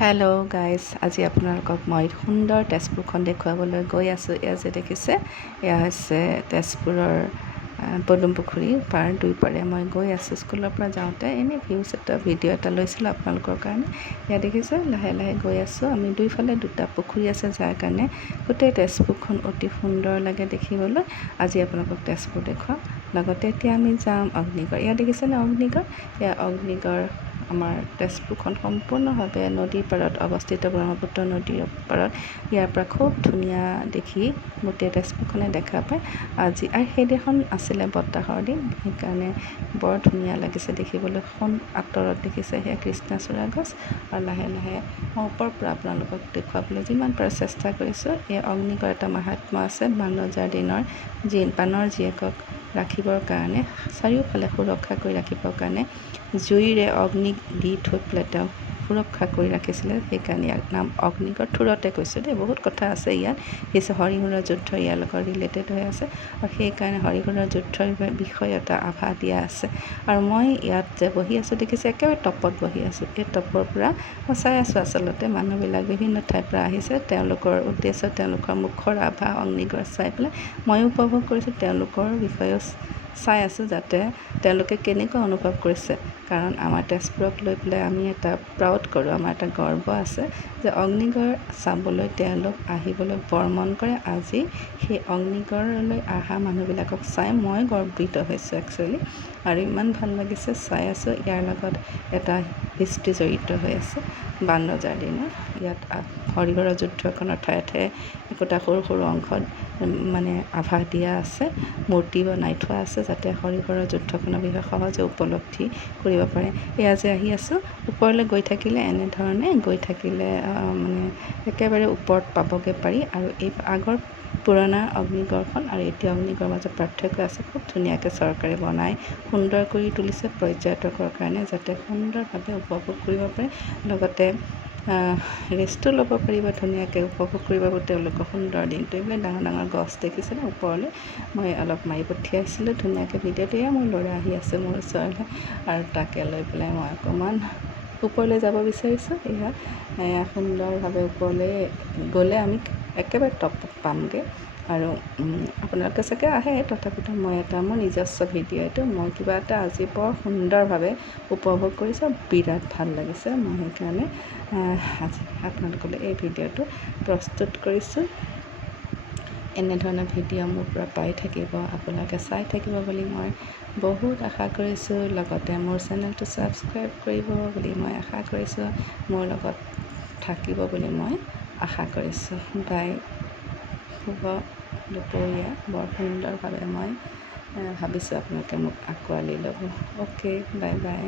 Hello' guys, আজি আপোনালোকক মই সুন্দৰ তেজপুৰখন দেখুৱাবলৈ গৈ আছোঁ। এয়া যে দেখিছে, এয়া হৈছে তেজপুৰৰ পদুম পুখুৰী পাৰ দুইপাৰে মই গৈ আছোঁ। স্কুলৰ পৰা যাওঁতে এনেই ভিডিঅ' এটা লৈছিলোঁ আপোনালোকৰ কাৰণে। এয়া দেখিছে, লাহে লাহে গৈ আছোঁ। আমি দুইফালে দুটা পুখুৰী আছে, যাৰ কাৰণে গোটেই তেজপুৰখন অতি সুন্দৰ লাগে দেখিবলৈ। আজি আপোনালোকক তেজপুৰ দেখুৱাম। লগতে এতিয়া আমি যাম অগ্নিগড়। এয়া দেখিছেনে অগ্নিগড়? এয়া অগ্নিগড় আমাৰ তেজপুৰখন সম্পূৰ্ণভাৱে নদীৰ পাৰত অৱস্থিত, ব্ৰহ্মপুত্ৰ নদীৰ পাৰত। ইয়াৰ পৰা খুব ধুনীয়া দেখি গোটেই তেজপুৰখনে দেখা পায়। আজি আৰু সেইদিনাখন আছিলে বতাহৰ দিন, সেইকাৰণে বৰ ধুনীয়া লাগিছে দেখিবলৈ। আঁতৰত দেখিছে সেয়া কৃষ্ণচূড়া গছ। আৰু লাহে লাহে মই ওপৰৰ পৰা আপোনালোকক দেখুৱাবলৈ যিমান পাৰোঁ চেষ্টা কৰিছোঁ। এই অগ্নিগড় এটা মাহাত্ম্য আছে। বাণৰজাৰ দিনৰ বাণৰ জীয়েকক ৰাখিবৰ কাৰণে, চাৰিওফালে সুৰক্ষা কৰি ৰাখিবৰ কাৰণে জুইৰে অগ্নি দি থৈ পেলাই তেওঁ সুৰক্ষা কৰি ৰাখিছিলে। সেইকাৰণে ইয়াৰ নাম অগ্নিগড়। থোৰতে কৈছোঁ দেই, বহুত কথা আছে ইয়াত। হৰিহৰৰ যুদ্ধ ইয়াৰ লগত ৰিলেটেড হৈ আছে, আৰু সেইকাৰণে হৰিহৰৰ যুদ্ধৰ বিষয়ে এটা আভা দিয়া আছে। আৰু মই ইয়াত যে বহি আছোঁ দেখিছোঁ, একেবাৰে টপত বহি আছোঁ। এই টপৰ পৰা মই চাই আছোঁ আচলতে মানুহবিলাক বিভিন্ন ঠাইৰ পৰা আহিছে। তেওঁলোকৰ উদ্দেশ্য, তেওঁলোকৰ মুখৰ আভা অগ্নিগড় চাই পেলাই ময়ো উপভোগ কৰিছোঁ। তেওঁলোকৰ বিষয়েও চাই আছোঁ, যাতে তেওঁলোকে কেনেকুৱা অনুভৱ কৰিছে। কাৰণ আমাৰ তেজপুৰক লৈ পেলাই আমি এটা প্ৰাউড কৰোঁ, আমাৰ এটা গৰ্ব আছে যে অগ্নিগড় চাবলৈ তেওঁলোক আহিবলৈ বৰ্মন কৰে। আজি সেই অগ্নিগড়লৈ অহা মানুহবিলাকক চাই মই গৰ্বিত হৈছোঁ একচুৱেলি। আৰু ইমান ভাল লাগিছে চাই আছোঁ। ইয়াৰ লগত এটা হিষ্ট্ৰী জড়িত হৈ আছে বাণৰজাৰ দিনৰ। ইয়াত হৰিহৰৰ যুদ্ধখনৰ ঠায়ে ঠায়ে একোটা সৰু সৰু অংশত মানে আভাস দিয়া আছে, মূৰ্তি বনাই থোৱা আছে, যাতে হৰিহৰৰ যুদ্ধখনৰ বিষয়ে সহজে উপলব্ধি কৰিব পাৰে। এয়া যে আহি আছোঁ, ওপৰলৈ গৈ থাকিলে এনেধৰণে গৈ থাকিলে মানে একেবাৰে ওপৰত পাবগৈ পাৰি। আৰু এই আগৰ পুৰণা অগ্নিগড়খন আৰু এতিয়া অগ্নিগড়ৰ মাজত পাৰ্থক্য আছে। খুব ধুনীয়াকৈ চৰকাৰে বনাই সুন্দৰ কৰি তুলিছে পৰ্যটকৰ কাৰণে, যাতে সুন্দৰভাৱে উপভোগ কৰিব পাৰে। লগতে ৰেষ্টো ল'ব পাৰিব, ধুনীয়াকৈ উপভোগ কৰিব তেওঁলোকৰ সুন্দৰ দিনটো। এইবিলাক ডাঙৰ ডাঙৰ গছ দেখিছেনে ওপৰলৈ? মই অলপ মাৰি পঠিয়াইছিলোঁ ধুনীয়াকৈ ভিডিঅ'টো। এয়া মোৰ ল'ৰা আহি আছে মোৰ ওচৰলৈ, আৰু তাকে লৈ পেলাই মই অকণমান ওপৰলৈ যাব বিচাৰিছোঁ। এয়া সুন্দৰভাৱে ওপৰলৈ গ'লে আমি একেবাৰে টপ পামগৈ। আৰু আপোনালোকে চাগে আহে, তথাপিতো মই এটা মোৰ নিজস্ব ভিডিঅ' এইটো। মই কিবা এটা আজি বৰ সুন্দৰভাৱে উপভোগ কৰিছোঁ, বিৰাট ভাল লাগিছে। মই সেইকাৰণে আজি আপোনালোকলৈ এই ভিডিঅ'টো প্ৰস্তুত কৰিছোঁ। এনেধৰণৰ ভিডিঅ' মোৰ পৰা পাই থাকিব, আপোনালোকে চাই থাকিব বুলি মই বহুত আশা কৰিছোঁ। লগতে মোৰ চেনেলটো ছাবস্ক্ৰাইব কৰিব বুলি মই আশা কৰিছোঁ। মোৰ লগত থাকিব বুলি মই আশা কৰিছোঁ। বাই, শুভ দুপৰীয়া। বৰ সুন্দৰভাৱে মই ভাবিছোঁ আপোনালোকে মোক আঁকোৱালি ল'ব। Okay, bye bye.